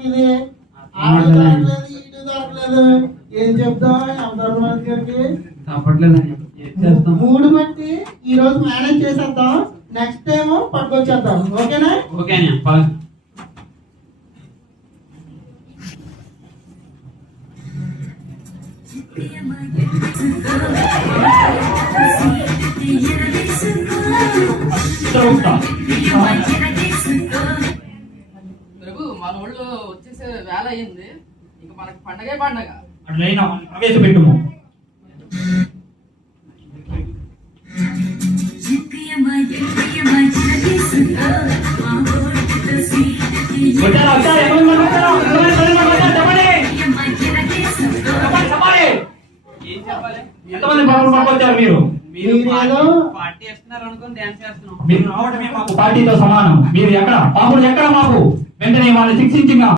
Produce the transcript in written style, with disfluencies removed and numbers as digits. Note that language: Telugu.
మనకి ఇది ఆడు దొరకలేదు ఇటు దొరకలేదు ఏం చెప్తాం అవసరం గారికి తప్పట్లేదండి 3 బట్టి ఈ రోజు మేనేజ్ చేసేద్దాం నెక్స్ట్ టైం పట్టుకొచ్చేద్దాం ఓకేనా ఓకేనా ప్రభు మన ఊళ్ళో వచ్చేసే వేళ అయింది ఇక మనకి పండగే పండగ అట్లయినా ప్రవేశపెట్టుము ఎంతమంది పట్టుకొచ్చారు మీరు పార్టీ చేస్తున్నారు అనుకుని డాన్స్ చేస్తున్నాం మీరు రావడమే మాకు పార్టీతో సమానం మీరు ఎక్కడ పాముడు ఎక్కడ మాకు వెంటనే వాళ్ళని శిక్షించిన